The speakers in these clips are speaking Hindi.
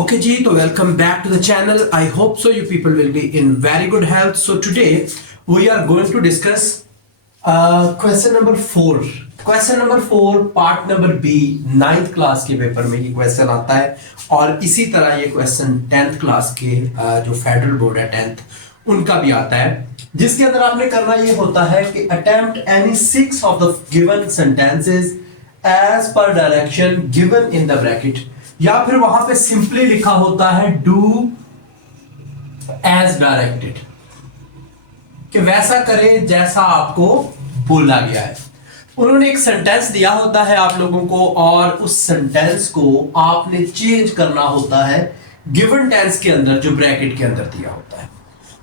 Okay ji, so welcome back to the channel. I hope so you people will be in very good health. So today we are going to discuss question number 4. Question number 4 part number B 9th class के पेपर में ये क्वेश्चन आता है और इसी तरह ये क्वेश्चन 10th क्लास के जो फेडरल बोर्ड है 10th उनका भी आता है, जिसके अंदर आपने करना ये होता है कि attempt any 6 of the given sentences as per direction given in the bracket, या फिर वहां पे सिंपली लिखा होता है डू एज डायरेक्टेड, कि वैसा करें जैसा आपको बोला गया है। उन्होंने एक सेंटेंस दिया होता है आप लोगों को और उस सेंटेंस को आपने चेंज करना होता है गिवन टेंस के अंदर जो ब्रैकेट के अंदर दिया होता है।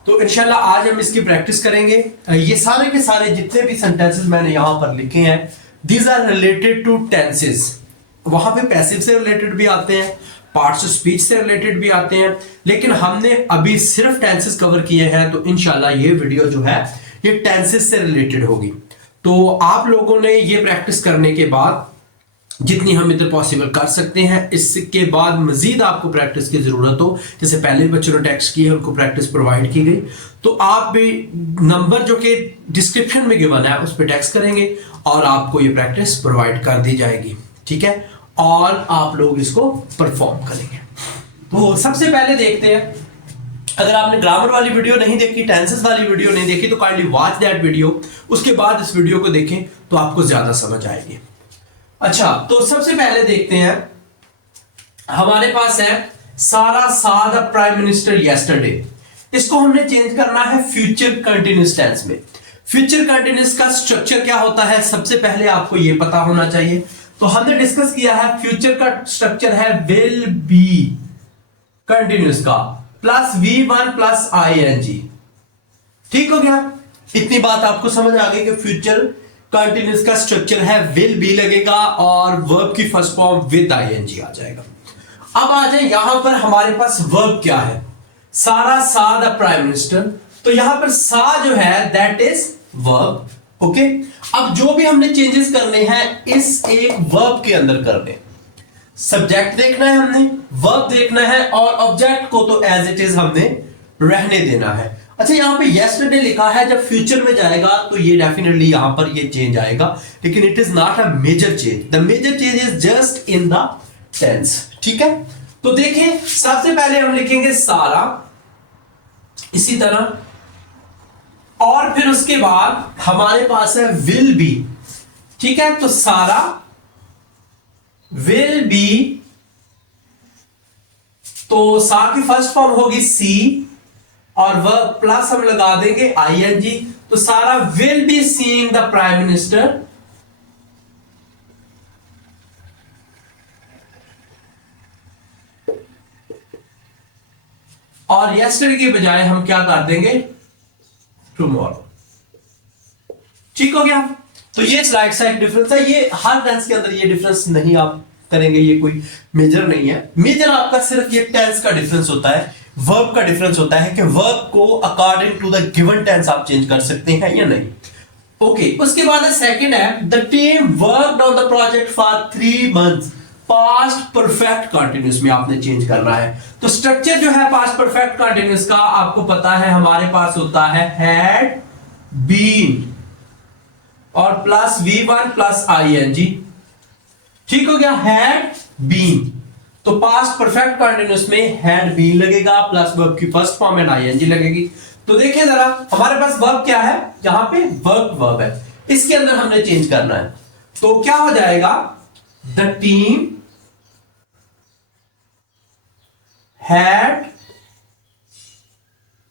तो इंशाल्लाह आज हम इसकी प्रैक्टिस करेंगे। ये सारे के सारे जितने भी सेंटेंसेस मैंने यहां पर लिखे हैं these are related to tenses. वहां पे पैसिव से रिलेटेड भी आते हैं, पार्ट्स ऑफ स्पीच से रिलेटेड भी आते हैं, लेकिन हमने अभी सिर्फ टेंसेस कवर किए हैं। तो इंशाल्लाह ये वीडियो जो है ये टेंसेस से रिलेटेड होगी। तो आप लोगों ने ये प्रैक्टिस करने के बाद जितनी हम इधर पॉसिबल कर सकते हैं, इसके बाद मजीद आपको प्रैक्टिस की जरूरत हो, जैसे पहले बच्चों ने टेक्स्ट किए उनको प्रैक्टिस प्रोवाइड की गई, तो आप भी नंबर जो कि डिस्क्रिप्शन में गिवन है उस पर टेक्स्ट करेंगे और आपको ये प्रैक्टिस प्रोवाइड कर दी जाएगी, ठीक है, और आप लोग इसको परफॉर्म करेंगे। तो सबसे पहले देखते हैं, अगर आपने ग्रामर वाली वीडियो नहीं देखी, टेंसेस वाली वीडियो नहीं देखी, तो काइंडली वॉच दैट वीडियो, उसके बाद इस वीडियो को देखें तो आपको ज्यादा समझ आएगी। अच्छा, तो सबसे पहले देखते हैं, हमारे पास है सारा सा द प्राइम मिनिस्टर यस्टरडे। इसको हमने चेंज करना है फ्यूचर कंटिन्यूअस टेंस में। फ्यूचर कंटिन्यूअस का स्ट्रक्चर क्या होता है सबसे पहले आपको यह पता होना चाहिए। तो हमने डिस्कस किया है फ्यूचर का स्ट्रक्चर है विल बी कंटिन्यूअस का प्लस V1 प्लस ING। ठीक हो गया, इतनी बात आपको समझ आ गई कि फ्यूचर कंटिन्यूअस का स्ट्रक्चर है विल बी लगेगा और वर्ब की फर्स्ट फॉर्म विद ING आ जाएगा। अब आ जाए यहां पर हमारे पास वर्ब क्या है, सारा सा द प्राइम मिनिस्टर। तो यहां पर सा जो है दैट इज वर्ब। ओके, अब जो भी हमने चेंजेस करने हैं इस एक वर्ब के अंदर करने, सब्जेक्ट देखना है हमने, वर्ब देखना है और ऑब्जेक्ट को तो एज इट इज हमने रहने देना है। अच्छा, यहां पे यस्टरडे लिखा है, जब फ्यूचर में जाएगा तो ये डेफिनेटली यहां पर ये चेंज आएगा, लेकिन it is not a major change. The major change is just in the tense. ठीक है, तो देखें सबसे पहले हम लिखेंगे सारा, इसी तरह, और फिर उसके बाद हमारे पास है विल बी। ठीक है, तो सारा विल बी, तो सा की फर्स्ट फॉर्म होगी सी और वर्ब प्लस हम लगा देंगे ING। तो सारा will be seeing the prime minister, और यस्टरडे के बजाय हम क्या कर देंगे टुमारो। ठीक हो गया, तो ये स्लाइड सा एक डिफरेंस है। ये हर टेंस के अंदर ये डिफरेंस नहीं आप करेंगे, ये कोई मेजर नहीं है। मेजर आपका सिर्फ ये टेंस का डिफरेंस होता है, वर्ब का डिफरेंस होता है कि वर्ब को according to the given tense आप चेंज कर सकते हैं या नहीं। ओके, उसके बाद सेकंड है the team worked on the project for 3 months. Past perfect continuous में आपने चेंज करना है। तो स्ट्रक्चर जो है पास्ट परफेक्ट कंटिन्यूअस का आपको पता है, हमारे पास होता है हैड बीन और प्लस V1 प्लस ING। ठीक हो गया, हैड बीन, तो पास्ट परफेक्ट कंटिन्यूअस में हैड बीन लगेगा प्लस वर्ब की फर्स्ट फॉर्म एंड ING लगेगी। तो देखिए जरा, हमारे पास वर्ब क्या है, यहां पे वर्ब है, इसके अंदर हमने चेंज करना है। तो क्या हो जाएगा, the team had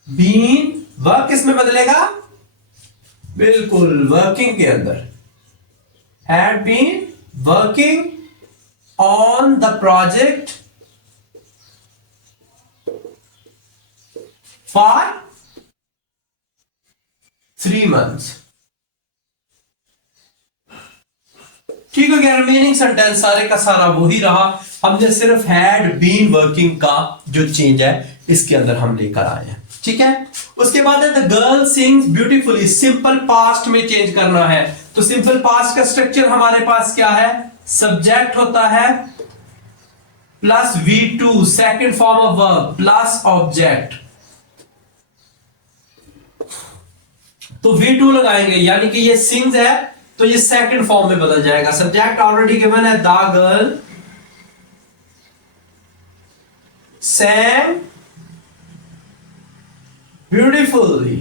been, verb किस में बदलेगा, बिल्कुल वर्किंग के अंदर, had been working on the project for 3 months। ठीक हो गया, रिमेनिंग सेंटेंस सारे का सारा वही रहा, हमने सिर्फ हैड बीन वर्किंग का जो चेंज है इसके अंदर हम लेकर आए हैं। ठीक है, उसके बाद है the girl sings beautifully, simple past में चेंज करना है। तो सिंपल पास्ट का स्ट्रक्चर हमारे पास क्या है, सब्जेक्ट होता है plus V2 second form of verb plus object, तो V2 लगाएंगे यानी कि ये सिंग्स है तो ये सेकंड फॉर्म में बदल जाएगा। सब्जेक्ट ऑलरेडी गिवन है, the girl sang beautifully,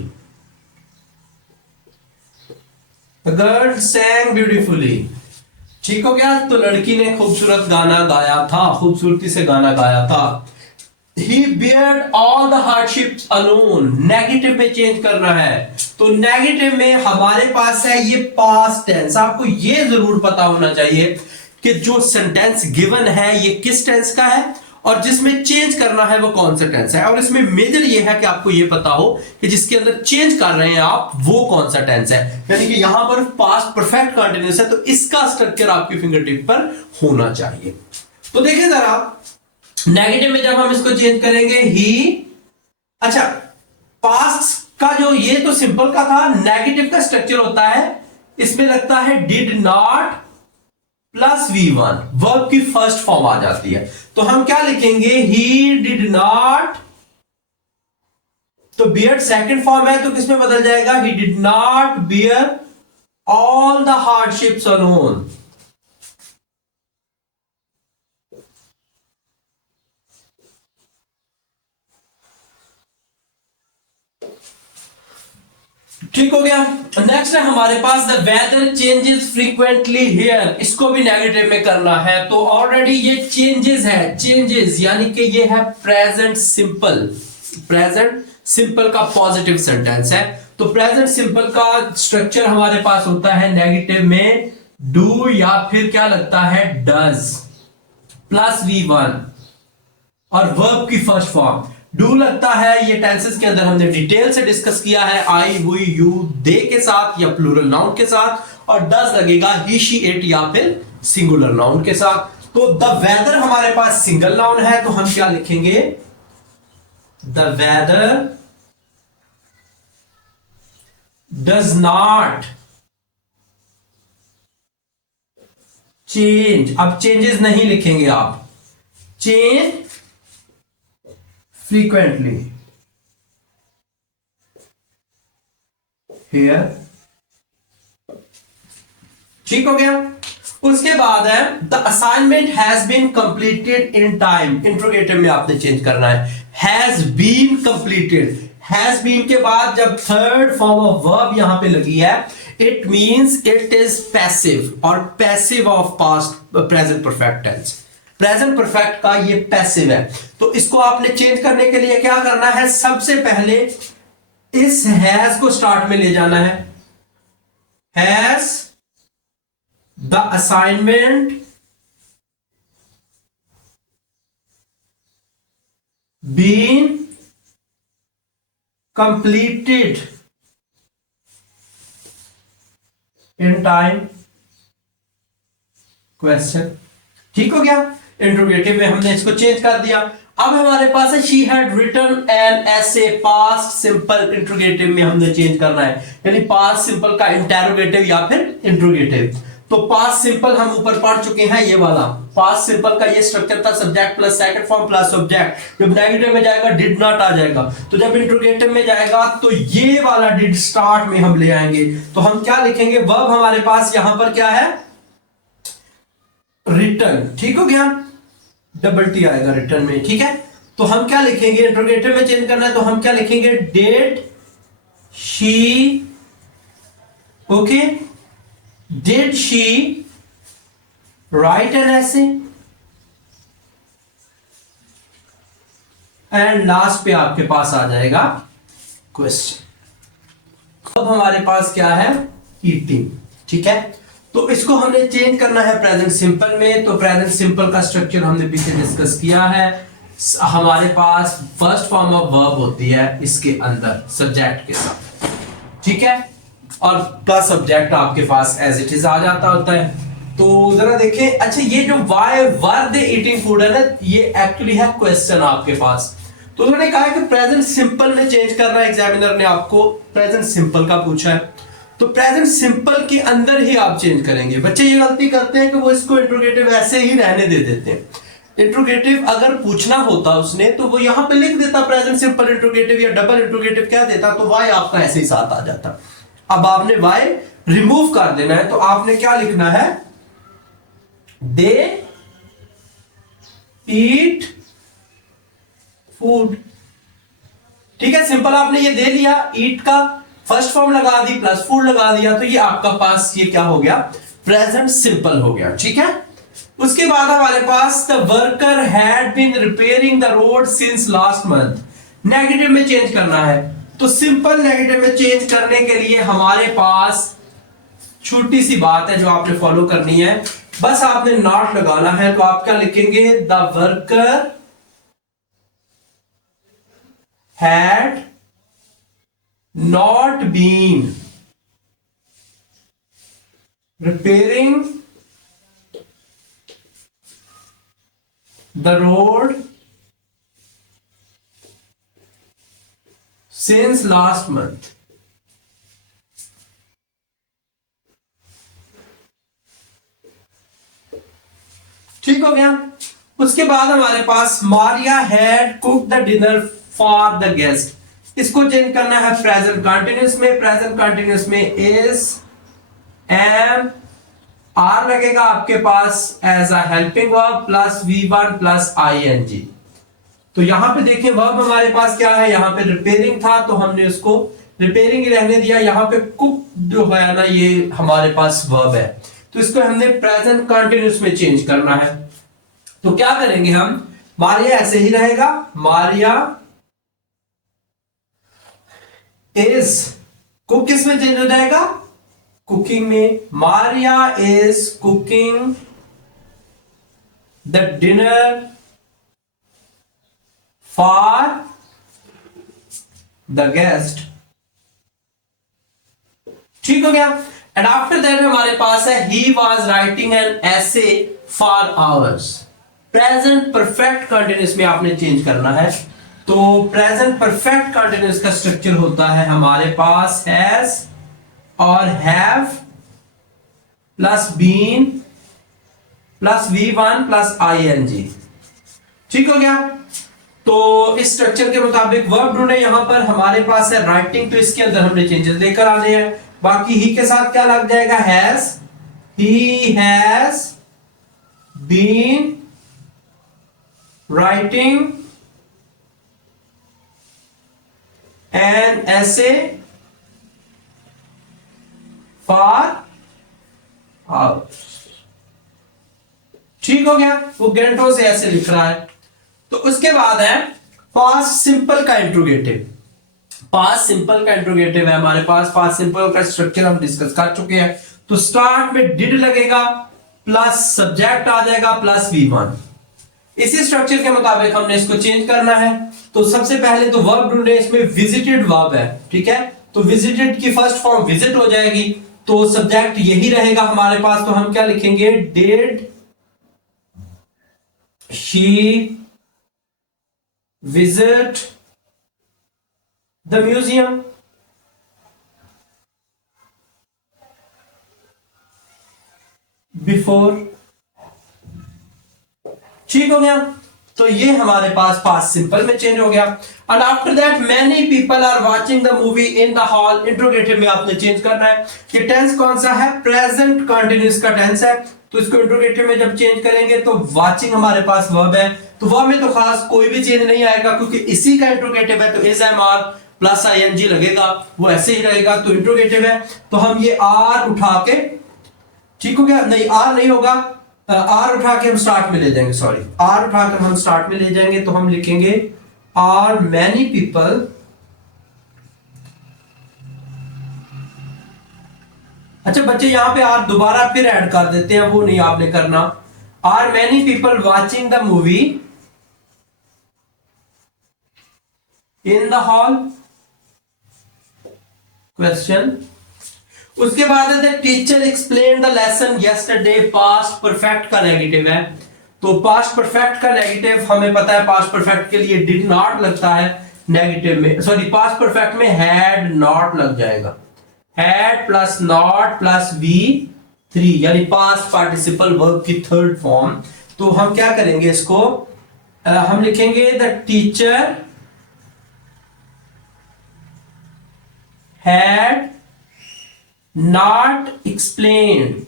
the girl sang beautifully। ठीक हो गया, तो लड़की ने खूबसूरत गाना गाया था, खूबसूरती से गाना गाया था। He bared all the hardships alone, negative में चेंज करना है, तो नेगेटिव में हमारे पास है ये पास्ट टेंस। आपको ये जरूर पता होना चाहिए कि जो सेंटेंस गिवन है ये किस टेंस का है और जिसमें चेंज करना है वो कौन सा टेंस है। और इसमें मेजर ये है कि आपको ये पता हो कि जिसके अंदर चेंज कर रहे हैं आप वो कौन सा टेंस है, यानी कि यहां पर पास्ट परफेक्ट कंटीन्यूअस है तो इसका स्ट्रक्चर आपकी फिंगरटिप पर होना चाहिए। तो देखिए जरा, नेगेटिव में जब हम इसको चेंज करेंगे ही, अच्छा पास्ट का जो ये तो सिंपल का था, नेगेटिव का स्ट्रक्चर होता है इसमें लगता है did not plus V1, verb की फर्स्ट फॉर्म आ जाती है, तो हम क्या लिखेंगे ही डिड नॉट, तो बियर सेकंड फॉर्म है तो किसमें बदल जाएगा, he did not bear all the hardships alone. ठीक हो गया। नेक्स्ट है हमारे पास the weather changes frequently here, इसको भी नेगेटिव में करना है, तो ऑलरेडी ये चेंजेस है, चेंजेस यानी कि ये है प्रेजेंट सिंपल, प्रेजेंट सिंपल का पॉजिटिव सेंटेंस है, तो प्रेजेंट सिंपल का स्ट्रक्चर हमारे पास होता है नेगेटिव में डू या फिर क्या लगता है डज प्लस V1 और वर्ब की फर्स्ट फॉर्म। डू लगता है ये टेंसेस के अंदर हमने डिटेल से डिस्कस किया है, आई हुई यू दे के साथ या प्लूरल नाउन के साथ, और डज लगेगा ही शी इट या फिर सिंगुलर नाउन के साथ। तो द वेदर हमारे पास सिंगल नाउन है तो हम क्या लिखेंगे, the weather does not change, अब चेंजेस नहीं लिखेंगे आप, चेंज frequently here, ठीक हो गया। उसके बाद है the assignment has been completed in time, interrogative में आपने चेंज करना है, has been completed, has been के बाद जब थर्ड फॉर्म ऑफ वर्ब यहां पे लगी है it means it is passive, और passive of past present perfect tense, present perfect का ये पैसिव है, तो इसको आपने चेंज करने के लिए क्या करना है, सबसे पहले इस हैज को स्टार्ट में ले जाना है, has the assignment been completed in time question. ठीक हो गया, इंट्रोगेटिव में हमने इसको चेंज कर दिया। अब हमारे पास है she had written an essay, past simple interrogative में हमने चेंज करना है, यानी पास्ट सिंपल का इंटेरोगेटिव या फिर इंट्रोगेटिव। तो पास्ट सिंपल हम ऊपर पढ़ चुके हैं, ये वाला पास्ट सिंपल का ये स्ट्रक्चर था, subject plus second form plus object, जब नेगेटिव में जाएगा डिड नॉट आ जाएगा, तो जब इंट्रोगेटिव में जाएगा तो ये वाला डिड स्टार्ट में हम ले आएंगे, तो हम क्या लिखेंगे, वर्ब हमारे पास यहां पर क्या है, रिटर्न। ठीक हो गया, डबल टी आएगा रिटर्न में, ठीक है। तो हम क्या लिखेंगे, इंट्रोगेटिव में चेंज करना है तो हम क्या लिखेंगे, did she, okay, did she write an essay, and last पे आपके पास आ जाएगा क्वेश्चन। अब हमारे पास क्या है, ईटिंग, ठीक है। तो इसको हमने चेंज करना है प्रेजेंट सिंपल में, तो प्रेजेंट सिंपल का स्ट्रक्चर हमने पीछे डिस्कस किया है, हमारे पास फर्स्ट फॉर्म ऑफ वर्ब होती है इसके अंदर सब्जेक्ट के साथ, ठीक है, और प्लस सब्जेक्ट आपके पास एज इट इज आ जाता होता है। तो जरा देखें, अच्छा ये जो why were they eating food है ना, ये एक्चुअली है क्वेश्चन आपके पास, तो उन्होंने कहा कि प्रेजेंट सिंपल में चेंज करना है, एग्जामिनर ने आपको प्रेजेंट सिंपल का पूछा है, तो प्रेजेंट सिंपल के अंदर ही आप चेंज करेंगे। बच्चे ये गलती करते हैं कि वो इसको इंट्रोगेटिव ऐसे ही रहने दे देते हैं, इंट्रोगेटिव अगर पूछना होता उसने तो वो यहां पे लिख देता प्रेजेंट सिंपल इंट्रोगेटिव या डबल इंट्रोगेटिव क्या देता, तो वाई आपका ऐसे ही साथ आ जाता। अब आपने वाई रिमूव कर देना है, तो आपने क्या लिखना है, दे ईट फूड। ठीक है, सिंपल आपने ये दे लिया, ईट का फर्स्ट फॉर्म लगा दी प्लस फूड लगा दिया, तो ये आपका पास ये क्या हो गया, प्रेजेंट सिंपल हो गया। ठीक है, उसके बाद हमारे पास the worker had been repairing the road since last month, negative में चेंज करना है। तो सिंपल नेगेटिव में चेंज करने के लिए हमारे पास छोटी सी बात है जो आपने फॉलो करनी है, बस आपने नॉट लगाना है। तो आप क्या लिखेंगे, the worker had not been repairing the road since last month. ठीक हो गया। उसके बाद हमारे पास Maria had cook the dinner for the guest, इसको चेंज करना है प्रेजेंट कंटिन्यूअस में। प्रेजेंट कंटिन्यूअस में इज एम आर लगेगा आपके पास as a helping verb plus V1 plus ING। तो यहां पे देखिए वर्ब हमारे पास क्या है, यहां पे रिपेयरिंग था तो हमने उसको रिपेयरिंग ही रहने दिया। यहां पे कुक जो है ना ये हमारे पास वर्ब है, तो इसको हमने प्रेजेंट कंटिन्यूअस में चेंज करना है। तो क्या करेंगे हम, मारिया ऐसे ही रहेगा, मारिया इज, कुक किस में चेंज हो जाएगा, कुकिंग में। Maria is cooking the dinner for the guest. ठीक हो गया। एंड आफ्टर दैट हमारे पास है he was writing an essay for hours. Present perfect continuous में आपने चेंज करना है। तो प्रेजेंट परफेक्ट कंटिन्यूअस का स्ट्रक्चर होता है हमारे पास हैज और have plus been plus V1 plus ING। ठीक हो गया। तो इस स्ट्रक्चर के मुताबिक वर्ब ढूंढे, यहां पर हमारे पास है राइटिंग, तो इसके अंदर हमने चेंजेस लेकर आने हैं। बाकी ही के साथ क्या लग जाएगा, has, he has been writing an essay for hours. ठीक हो गया, वो घंटों से ऐसे लिख रहा है। तो उसके बाद है पास्ट सिंपल का इंट्रोगेटिव। पास्ट सिंपल का इंट्रोगेटिव है हमारे पास, पास्ट सिंपल का स्ट्रक्चर हम डिस्कस कर चुके हैं। तो स्टार्ट में डिड लगेगा प्लस सब्जेक्ट आ जाएगा प्लस V1। इसी स्ट्रक्चर के मुताबिक हमने इसको चेंज करना है। तो सबसे पहले तो वर्ब ढूंढे, इसमें विजिटेड वर्ब है। ठीक है, तो विजिटेड की फर्स्ट फॉर्म विजिट हो जाएगी, तो सब्जेक्ट यही रहेगा हमारे पास। तो हम क्या लिखेंगे, did she visit the museum. Before. ठीक हो गया। तो ये हमारे पास पास्ट सिंपल में चेंज हो गया। And after that many people are watching the movie in the hall, interrogative में आपने चेंज करना है। ये टेंस कौन सा है, प्रेजेंट कंटिन्यूअस का टेंस है। तो इसको इंट्रोगेटिव में जब चेंज करेंगे तो वाचिंग हमारे पास वर्ब है, तो वर्ब में तो खास कोई भी चेंज नहीं आएगा क्योंकि इसी का इंट्रोगेटिव है। तो is am are plus ING लगेगा, वो ऐसे ही रहेगा। तो इंट्रोगेटिव है, तो हम ये आर उठा के, ठीक हो गया, नहीं आर नहीं होगा, आर उठा के हम स्टार्ट में ले जाएंगे, सॉरी आर उठा कर हम स्टार्ट में ले जाएंगे। तो हम लिखेंगे आर मैनी पीपल, अच्छा बच्चे यहां पे आर दोबारा फिर ऐड कर देते हैं, वो नहीं आपने करना। Are many people watching the movie in the hall, question. उसके बाद है teacher explain the lesson yesterday, past perfect का नेगेटिव है। तो पास्ट परफेक्ट का नेगेटिव हमें पता है, पास्ट परफेक्ट के लिए डिड नॉट लगता है नेगेटिव में, सॉरी पास्ट परफेक्ट में हैड नॉट लग जाएगा। Had plus not plus V3 यानी पास्ट पार्टिसिपल वर्ब की थर्ड फॉर्म। तो हम क्या करेंगे इसको, हम लिखेंगे the teacher had not explained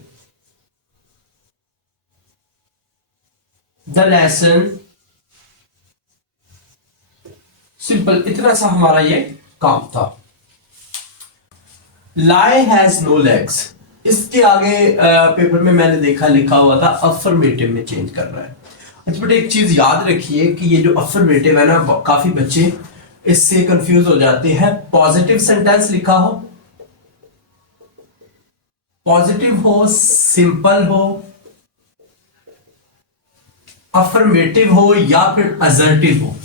the lesson. Simple, इतना सा हमारा ये काम था। लाई हैज नो लेग्स, इसके आगे पेपर में मैंने देखा लिखा हुआ था अफर्मेटिव में चेंज कर रहा है। अच्छा बट एक चीज याद रखिए कि ये जो अफर्मेटिव है ना, काफी बच्चे इससे कंफ्यूज हो जाते हैं। पॉजिटिव सेंटेंस लिखा हो, पॉजिटिव हो, सिंपल हो, अफर्मेटिव हो या फिर असर्टिव हो,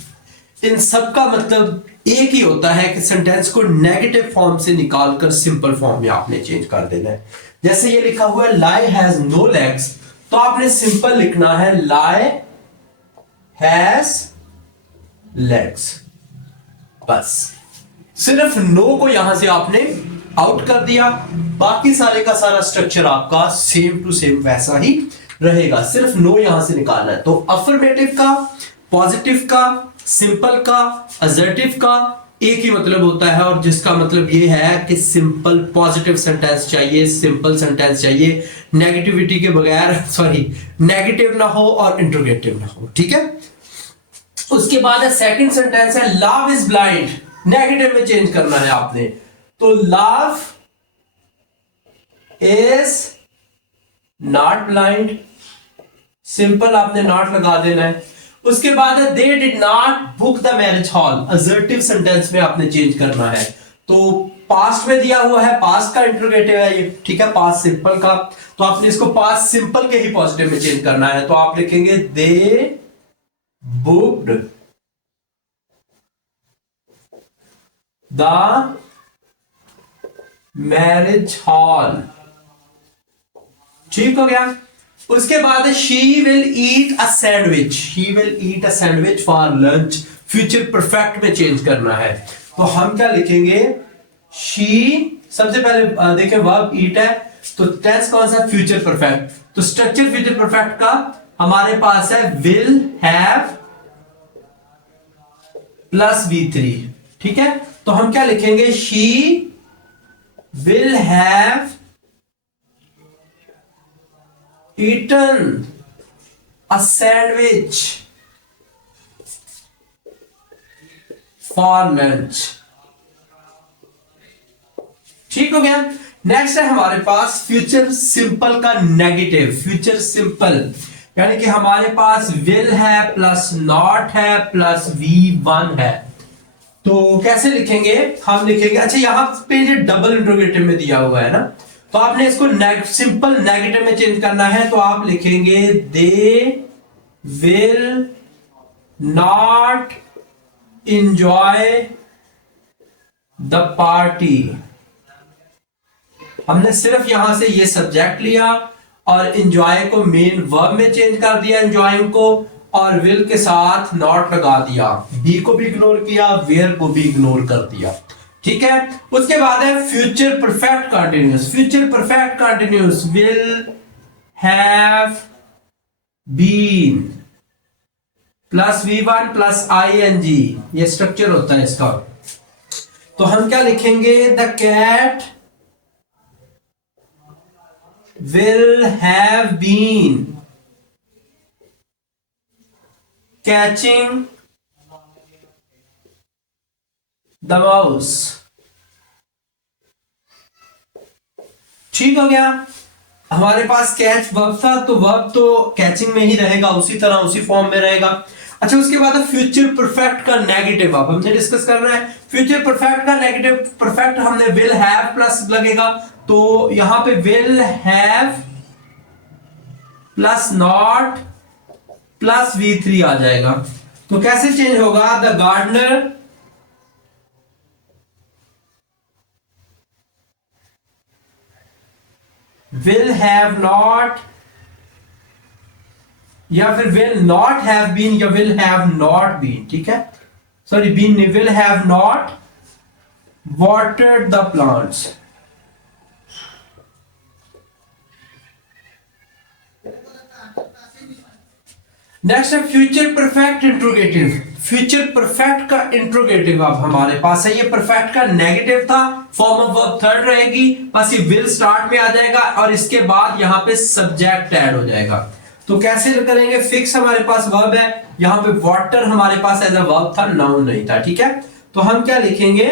इन सब का मतलब एक ही होता है कि सेंटेंस को नेगेटिव फॉर्म से निकालकर सिंपल फॉर्म में आपने चेंज कर देना है। जैसे ये लिखा हुआ है लाई हैज नो लेग्स, तो आपने सिंपल लिखना है लाई हैज लेग्स, बस। सिर्फ नो को यहां से आपने आउट कर दिया, बाकी सारे का सारा स्ट्रक्चर आपका सेम टू सेम वैसा ही रहेगा, सिर्फ नो यहां से निकालना है। तो अफर्मेटिव का, पॉजिटिव का, सिंपल का, असर्टिव का एक ही मतलब होता है, और जिसका मतलब ये है कि सिंपल पॉजिटिव सेंटेंस चाहिए, सिंपल सेंटेंस चाहिए, नेगेटिविटी के बगैर, सॉरी नेगेटिव ना हो और इंट्रोगेटिव ना हो, ठीक है। उसके बाद है सेकंड सेंटेंस है लव इज ब्लाइंड, नेगेटिव में चेंज करना है आपने, तो love is not blind, simple आपने नॉट लगा देना है। उसके बाद है they did not book the marriage hall, assertive sentence में आपने चेंज करना है। तो पास्ट में दिया हुआ है, पास्ट का इंट्रोगेटिव है ये, ठीक है, पास्ट सिंपल का, तो आपने इसको पास्ट सिंपल के ही पॉजिटिव में चेंज करना है। तो आप लिखेंगे दे बुक्ड द मैरिज हॉल, ठीक हो गया। उसके बाद she will eat a sandwich, she will eat a sandwich for lunch, future perfect में चेंज करना है। तो हम क्या लिखेंगे, शी, सबसे पहले देखें वर्ब ईट है, तो टेंस कौन सा, फ्यूचर परफेक्ट, तो स्ट्रक्चर फ्यूचर परफेक्ट का हमारे पास है विल हैव प्लस V3, ठीक है। तो हम क्या लिखेंगे, she will have eaten a sandwich for lunch, ठीक हो गया। नेक्स्ट है हमारे पास फ्यूचर सिंपल का नेगेटिव, फ्यूचर सिंपल यानी कि हमारे पास विल है प्लस नॉट है प्लस V1 है। तो कैसे लिखेंगे, हम लिखेंगे, अच्छा यहां पे ये डबल इंट्रोगेटिव में दिया हुआ है ना, तो आपने इसको सिंपल नेगेटिव में चेंज करना है। तो आप लिखेंगे they will not enjoy the party, हमने सिर्फ यहां से ये सब्जेक्ट लिया और इंजॉय को मेन वर्ब में चेंज कर दिया, इंजॉइंग को, और विल के साथ नॉट लगा दिया, बी को भी इग्नोर किया, वेयर को भी इग्नोर कर दिया, ठीक है। उसके बाद है future perfect continuous, future perfect continuous will have been plus V1 plus ING, ये स्ट्रक्चर होता है इसका। तो हम क्या लिखेंगे, the cat will have been catching the mouse, ठीक हो गया। हमारे पास कैच वर्ब था, तो वर्ब तो कैचिंग में ही रहेगा, उसी तरह उसी फॉर्म में रहेगा। अच्छा उसके बाद फ्यूचर परफेक्ट का नेगेटिव अब हमने डिस्कस करना है। फ्यूचर परफेक्ट का नेगेटिव परफेक्ट हमने विल हैव प्लस लगेगा, तो यहां पे will have plus not plus V3 आ जाएगा। तो कैसे चेंज होगा, the gardener will have not, या फिर विल नॉट हैव बीन, या विल हैव नॉट बीन, ठीक है, सॉरी बीन नहीं, will have not watered the plants, next है future perfect interrogative. Future perfect का इंट्रोगेटिव अब हमारे पास है। ये परफेक्ट का नेगेटिव था, फॉर्म ऑफ वर्ब थर्ड रहेगी, बस ये विल स्टार्ट में आ जाएगा और इसके बाद यहां पे सब्जेक्ट ऐड हो जाएगा। तो कैसे करेंगे? फिक्स हमारे पास वर्ब है, यहां पे वाटर हमारे पास एज अ वर्ब था, नाउन नहीं था, ठीक है। तो हम क्या लिखेंगे?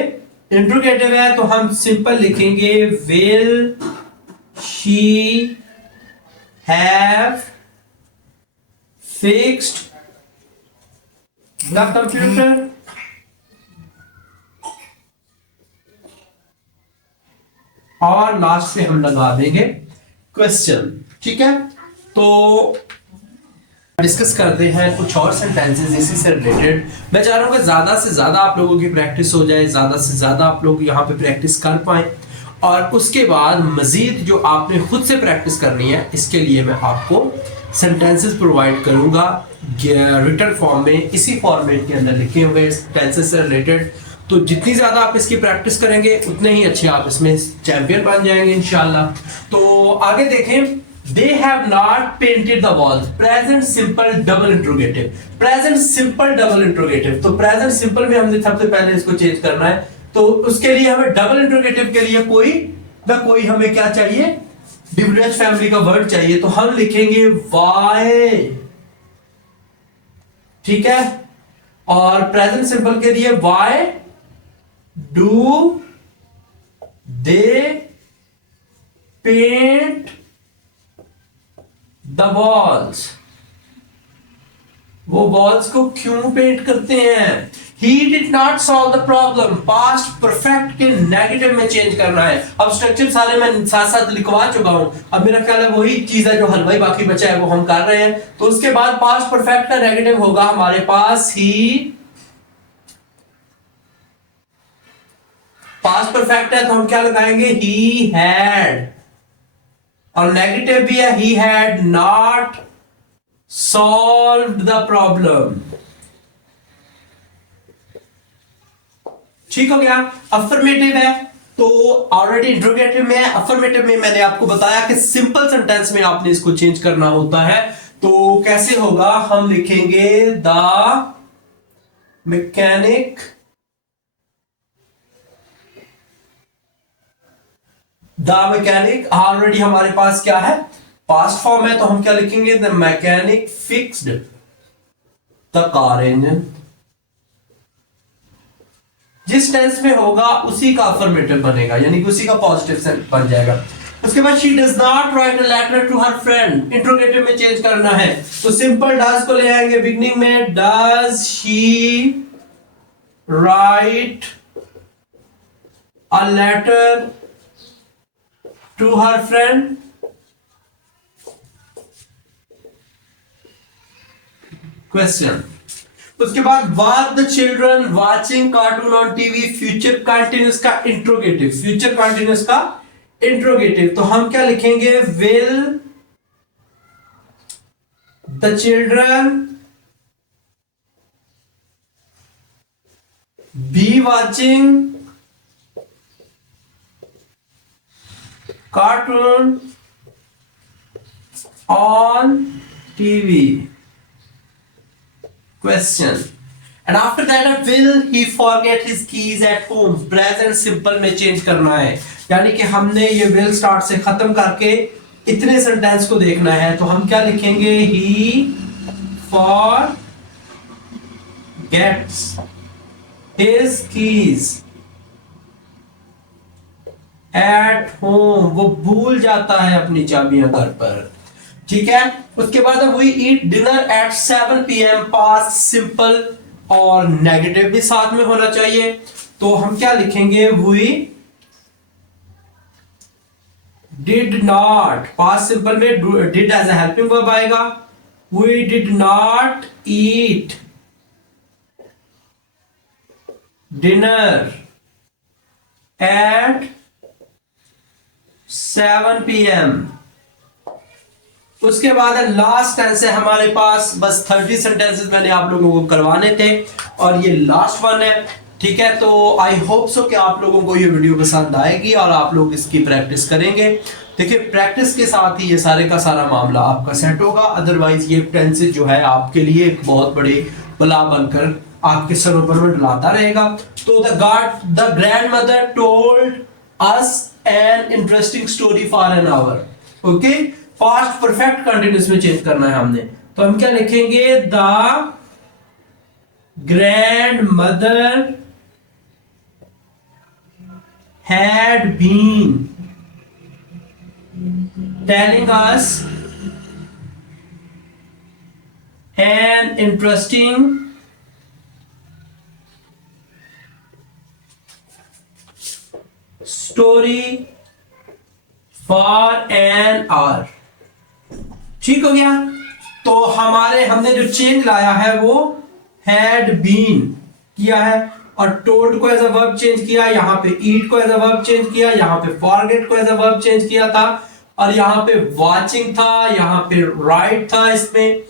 इंट्रोगेटिव है तो हम सिंपल लिखेंगे will she have fixed the computer. और लास्ट पे हम लगा देंगे क्वेश्चन, ठीक है। तो डिस्कस करते हैं कुछ और सेंटेंसेस इसी से रिलेटेड। मैं चाह रहा हूं कि ज्यादा से ज्यादा आप लोगों की प्रैक्टिस हो जाए, ज्यादा से ज्यादा आप लोग यहाँ पे प्रैक्टिस कर पाए, और उसके बाद मजीद जो आपने खुद से प्रैक्टिस करनी है इसके लिए मैं आपको सेंटेंसेस प्रोवाइड करूंगा रिटन फॉर्म में, इसी फॉर्मेट के अंदर लिखे हुए सेंटेंसेस से रिलेटेड। तो जितनी ज्यादा आप इसकी प्रैक्टिस करेंगे उतने ही अच्छे आप इसमें चैंपियन बन जाएंगे इंशाल्लाह। तो आगे देखें, they have not painted the walls। present simple double interrogative, present simple double interrogative। तो present simple में हमने सबसे पहले इसको चेंज करना है, तो उसके लिए हमें डबल इंट्रोगेटिव के लिए कोई ना कोई हमें क्या चाहिए? डिफरेंस फैमिली का वर्ड चाहिए। तो हम लिखेंगे why, ठीक है। और प्रेजेंट सिंपल के लिए why do they paint the walls। वो वॉल्स को क्यों पेंट करते हैं? He did not solve the problem। Past perfect के नेगेटिव में चेंज करना है। अब स्ट्रक्चर सारे मैं साथ साथ लिखवा चुका हूं, अब मेरा ख्याल है वही चीज है जो हलवाई बाकी बचा है वो हम कर रहे हैं। तो उसके बाद पास्ट परफेक्ट का नेगेटिव होगा हमारे पास ही। पास्ट परफेक्ट है तो हम क्या लगाएंगे? He had। और नेगेटिव भी है, he had not solved the problem। ठीक हो गया। अफर्मेटिव है तो ऑलरेडी इंट्रोगेटिव में है, अफर्मेटिव में मैंने आपको बताया कि सिंपल सेंटेंस में आपने इसको चेंज करना होता है। तो कैसे होगा? हम लिखेंगे द मैकेनिक ऑलरेडी हमारे पास क्या है? पास्ट फॉर्म है, तो हम क्या लिखेंगे? The mechanic fixed the car engine. जिस टेंस में होगा उसी का अफर्मेटिव बनेगा, यानी कि उसी का पॉजिटिव सेंस बन जाएगा। उसके बाद she does not write a letter to her friend, interrogative में चेंज करना है तो सिंपल डज को ले आएंगे बिगनिंग में। Does she write a letter to her friend? Question. उसके बाद were the children watching cartoon on TV, future continuous का इंट्रोगेटिव, फ्यूचर कंटिन्यूस का इंट्रोगेटिव। तो हम क्या लिखेंगे? Will the children be watching cartoon on TV? Question. And after that, will he forget his keys at home? Present simple में चेंज करना है, यानी कि हमने ये will start से खत्म करके इतने सेंटेंस को देखना है। तो हम क्या लिखेंगे? He forgets his keys at home। वो भूल जाता है अपनी चाबियां घर पर, ठीक है। उसके बाद we eat dinner at 7 PM, past simple और नेगेटिव भी साथ में होना चाहिए। तो हम क्या लिखेंगे? We did not, past simple में did as a helping verb आएगा। We did not eat dinner at 7 PM। उसके बाद लास्ट टेंस है हमारे पास, बस 30 सेंटेंसेस मैंने आप लोगों को करवाने थे और ये लास्ट वन है, ठीक है। तो आई होप सो कि आप लोगों को ये वीडियो पसंद आएगी और आप लोग इसकी प्रैक्टिस करेंगे। देखिए प्रैक्टिस के साथ ही ये सारे का सारा मामला आपका सेट होगा, अदरवाइज ये टेंसेस जो है आपके लिए एक बहुत बड़े बला बनकर आपके सरों पर मंडलाता रहेगा। तो the grandmother told us an interesting story for an hour. Okay, past perfect continuous में चेंज करना है हमने, तो हम क्या लिखेंगे, the grandmother had been telling us an interesting story for an hour। ठीक हो गया। तो हमने जो चेंज लाया है वो had been किया है, और टोल्ड को एज अ वर्ब चेंज किया, यहाँ पे ईट को एज अ वर्ब चेंज किया, यहाँ पे फॉरगेट को एज अ वर्ब चेंज किया था, और यहाँ पे वाचिंग था, यहाँ पे राइट था इसमें,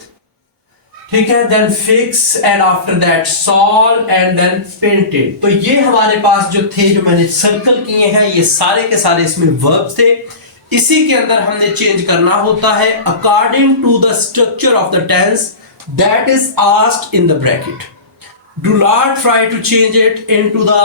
ठीक है। Then fix and after that solve and then painted. तो ये हमारे पास जो थे, जो मैंने सर्कल किए हैं, ये सारे के सारे इसमें वर्ब थे। इसी के अंदर हमने चेंज करना होता है according to the structure of the tense that is asked in the bracket. Do not try to change it into the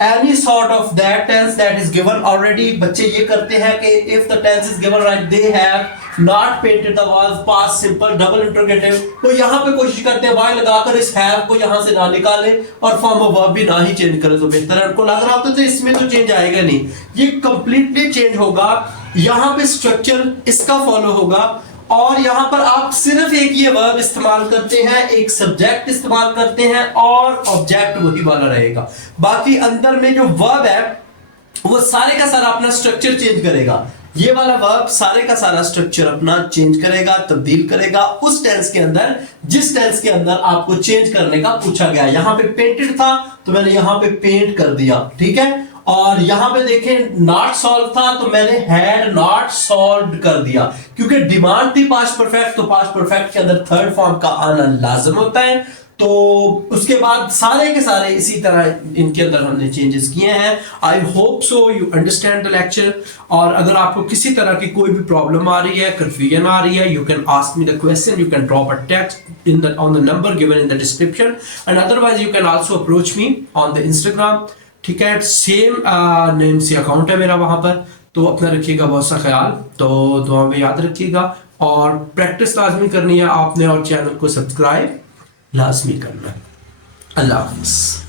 any sort of that tense that is given already। बच्चे ये करते हैं कि if the tense is given right they have not painted the was past simple double interrogative, तो यहाँ पे कोशिश करते हैं y लगाकर इस have को यहाँ से ना निकाले और form of verb भी ना ही चेंज करे तो बेहतर है। उनको लग रहा होता है तो इसमें तो चेंज आएगा नहीं, ये completely चेंज होगा। यहाँ पे स्ट्रक्चर इसका फॉलो होगा, और यहां पर आप सिर्फ एक ये वर्ब इस्तेमाल करते हैं, एक सब्जेक्ट इस्तेमाल करते हैं, और ऑब्जेक्ट वही वाला रहेगा। बाकी अंदर में जो वर्ब है वो सारे का सारा अपना स्ट्रक्चर चेंज करेगा। ये वाला वर्ब सारे का सारा स्ट्रक्चर अपना चेंज करेगा, तब्दील करेगा उस टेंस के अंदर जिस टेंस के अंदर आपको चेंज करने का पूछा गया। यहां पे पेंटेड था तो मैंने यहां पे पेंट कर दिया, ठीक है। और यहां पे देखें नॉट सॉल्व था तो मैंने हैड नॉट सॉल्व्ड कर दिया, क्योंकि डिमांड थी पास्ट परफेक्ट, तो पास्ट परफेक्ट के अंदर थर्ड फॉर्म का आना लाजम होता है। तो उसके बाद सारे के सारे इसी तरह इनके अंदर हमने चेंजेस किए हैं। I hope so you understand the lecture. और अगर आपको किसी तरह की कोई भी प्रॉब्लम आ रही है, कंफ्यूजन आ रही है, you can ask me the question, you can drop a text in the on the number given in the description, and otherwise you can also approach me on the Instagram, ठीक है। सेम नेम से अकाउंट है मेरा वहां पर। तो अपना रखिएगा बहुत सा ख्याल, तो दुआ में याद रखिएगा, और प्रैक्टिस लाजमी करनी है आपने, और चैनल को सब्सक्राइब लाजमी करना है। अल्लाह हाफ़िज़।